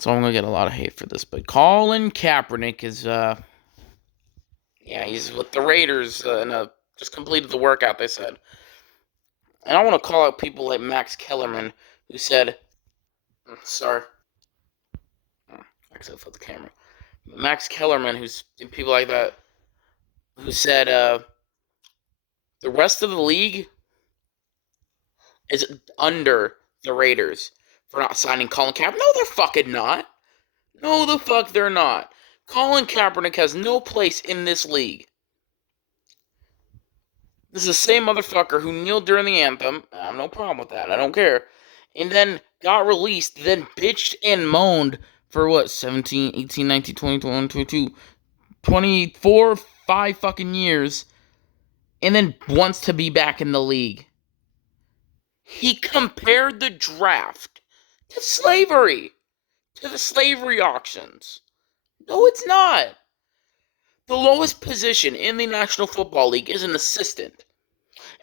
So I'm gonna get a lot of hate for this, but Collin Kaepernick is, he's with the Raiders, and just completed the workout, they said. And I want to call out people like Max Kellerman, who said, sorry, exit for the camera. Max Kellerman, who's people like that, who said, the rest of the league is under the Raiders for not signing Colin Kaepernick. No, they're fucking not. No, the fuck they're not. Colin Kaepernick has no place in this league. This is the same motherfucker who kneeled during the anthem. I have no problem with that. I don't care. And then got released, then bitched and moaned for what, 17, 18, 19, 20, 21, 22, 24, 5 fucking years, and then wants to be back in the league. He compared the draft to slavery, to the slavery auctions. No, it's not. The lowest position in the National Football League is an assistant.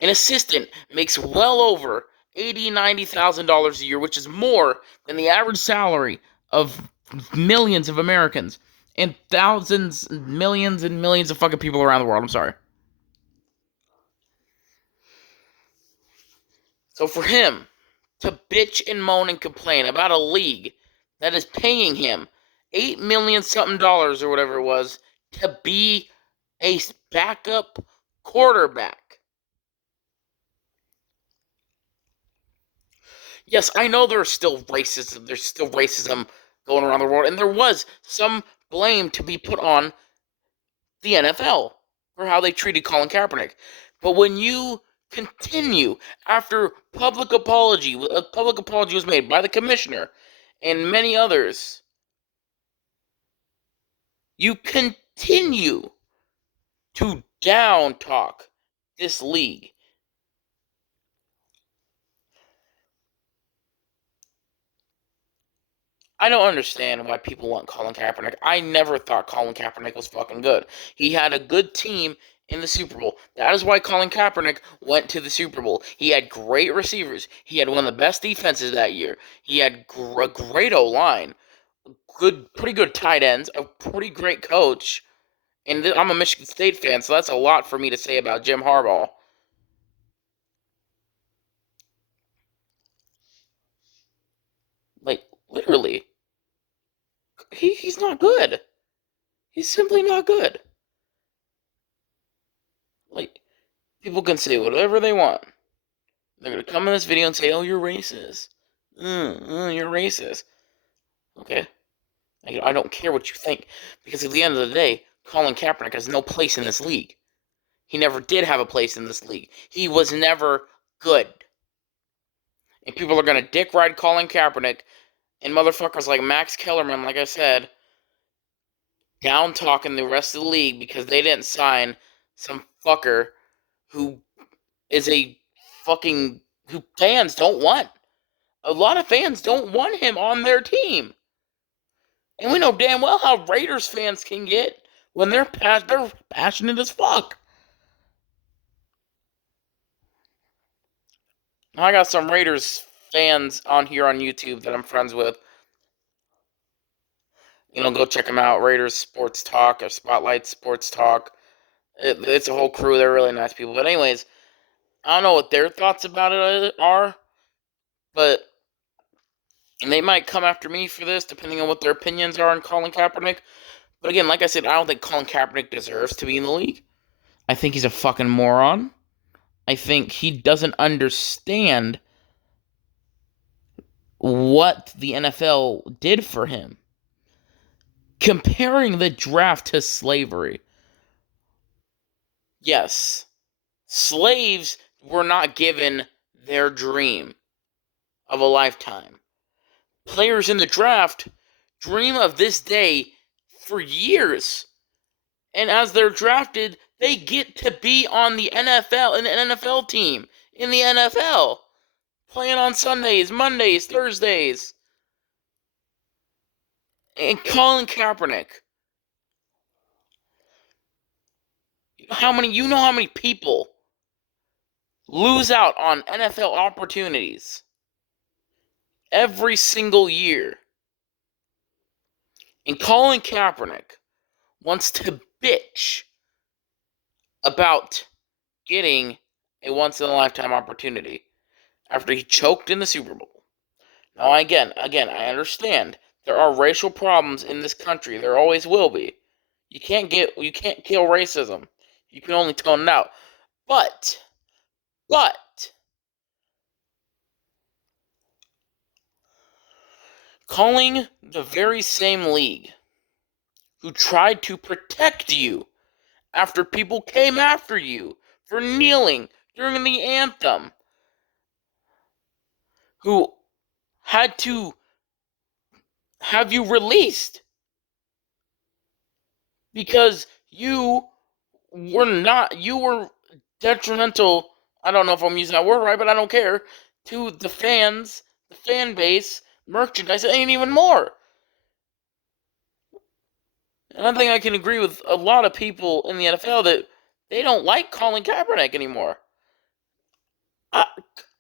An assistant makes well over $80,000, $90,000 a year, which is more than the average salary of millions of Americans and thousands, millions, and millions of fucking people around the world. I'm sorry. So for him to bitch and moan and complain about a league that is paying him $8 million something dollars or whatever it was to be a backup quarterback. Yes, I know there's still racism going around the world, and there was some blame to be put on the NFL for how they treated Colin Kaepernick. But when you continue after a public apology was made by the commissioner and many others, you continue to down talk this league. I don't understand why people want Colin Kaepernick. I never thought Colin Kaepernick was fucking good. He had a good team in the Super Bowl. That is why Colin Kaepernick went to the Super Bowl. He had great receivers. He had one of the best defenses that year. He had a great O-line, pretty good tight ends, a pretty great coach. And I'm a Michigan State fan, so that's a lot for me to say about Jim Harbaugh. Like, literally. He's not good. He's simply not good. Like, people can say whatever they want. They're going to come in this video and say, oh, you're racist. You're racist. Okay? I don't care what you think. Because at the end of the day, Colin Kaepernick has no place in this league. He never did have a place in this league. He was never good. And people are going to dick ride Colin Kaepernick. And motherfuckers like Max Kellerman, like I said, down talking the rest of the league because they didn't sign some fucker who is a fucking who fans don't want. A lot of fans don't want him on their team. And we know damn well how Raiders fans can get when they're passionate as fuck. I got some Raiders fans on here on YouTube that I'm friends with. Go check them out. Raiders Sports Talk or Spotlight Sports Talk. It's a whole crew. They're really nice people. But anyways, I don't know what their thoughts about it are, but and they might come after me for this, depending on what their opinions are on Colin Kaepernick. But again, like I said, I don't think Colin Kaepernick deserves to be in the league. I think he's a fucking moron. I think he doesn't understand what the NFL did for him. Comparing the draft to slavery. Yes, slaves were not given their dream of a lifetime. Players in the draft dream of this day for years. And as they're drafted, they get to be on the NFL, an NFL team in the NFL. Playing on Sundays, Mondays, Thursdays. And Colin Kaepernick. You know how many people lose out on NFL opportunities every single year And Colin Kaepernick wants to bitch about getting a once-in-a-lifetime opportunity after he choked in the Super Bowl. Now, again, I understand there are racial problems in this country. There always will be. You can't kill racism. You can only tone it out. But calling the very same league who tried to protect you after people came after you for kneeling during the anthem, who had to have you released because you were detrimental. I don't know if I'm using that word right, but I don't care, to the fans, the fan base, merchandise, and even more. And I think I can agree with a lot of people in the NFL that they don't like Colin Kaepernick anymore. I,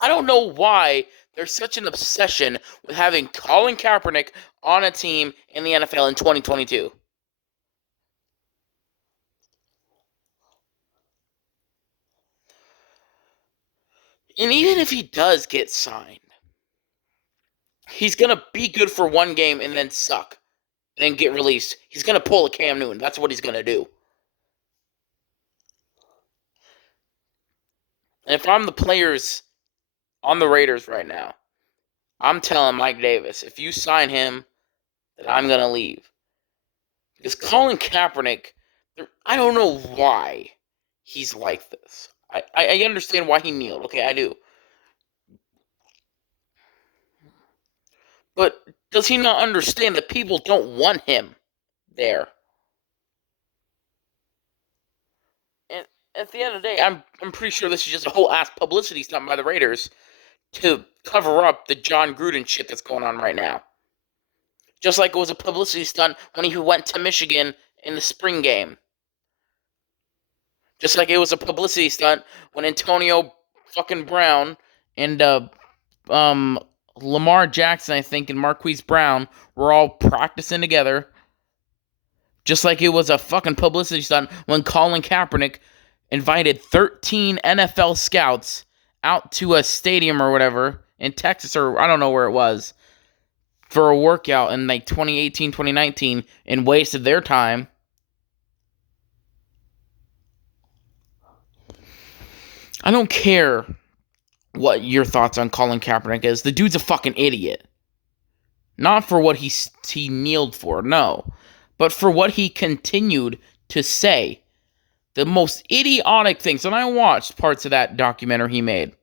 I don't know why there's such an obsession with having Colin Kaepernick on a team in the NFL in 2022. And even if he does get signed, he's going to be good for one game and then suck and then get released. He's going to pull a Cam Newton. That's what he's going to do. And if I'm the players on the Raiders right now, I'm telling Mike Davis, if you sign him, then I'm going to leave. Because Colin Kaepernick, I don't know why he's like this. I understand why he kneeled. Okay, I do. But does he not understand that people don't want him there? And at the end of the day, I'm pretty sure this is just a whole ass publicity stunt by the Raiders to cover up the John Gruden shit that's going on right now. Just like it was a publicity stunt when he went to Michigan in the spring game. Just like it was a publicity stunt when Antonio fucking Brown and Lamar Jackson, I think, and Marquise Brown were all practicing together. Just like it was a fucking publicity stunt when Colin Kaepernick invited 13 NFL scouts out to a stadium or whatever in Texas, or I don't know where it was, for a workout in like 2018, 2019, and wasted their time. I don't care what your thoughts on Colin Kaepernick is. The dude's a fucking idiot. Not for what he kneeled for, no. But for what he continued to say. The most idiotic things. And I watched parts of that documentary he made.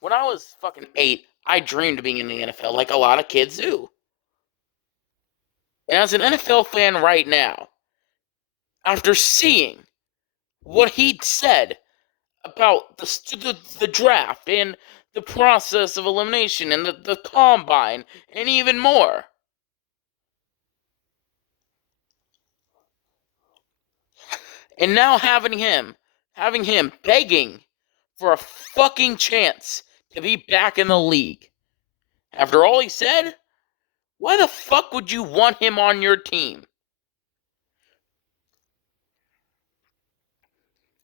When I was fucking 8, I dreamed of being in the NFL like a lot of kids do. And as an NFL fan right now, after seeing what he'd said about the draft and the process of elimination and the combine and even more, and now having him begging for a fucking chance to be back in the league after all he said, why the fuck would you want him on your team?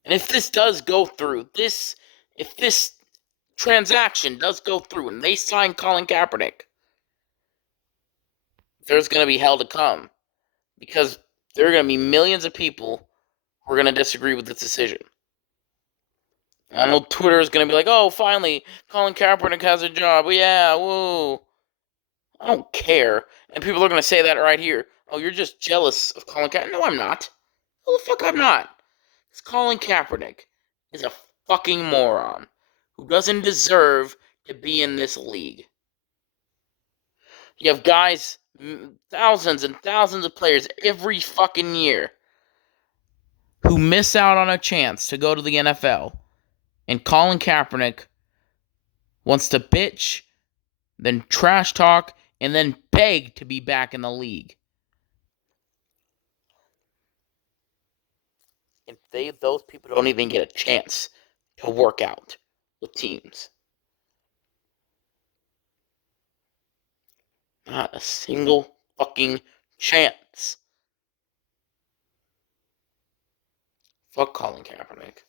And if this does go through, if this transaction does go through and they sign Colin Kaepernick, there's going to be hell to come. Because there are going to be millions of people who are going to disagree with this decision. I know Twitter is going to be like, oh, finally, Colin Kaepernick has a job. Yeah, woo. I don't care. And people are going to say that right here. Oh, you're just jealous of Colin Kaepernick. No, I'm not. Who the fuck I'm not? Because Colin Kaepernick is a fucking moron who doesn't deserve to be in this league. You have guys, thousands and thousands of players every fucking year who miss out on a chance to go to the NFL. And Colin Kaepernick wants to bitch, then trash talk, and then beg to be back in the league. And those people don't even get a chance to work out with teams. Not a single fucking chance. Fuck Colin Kaepernick.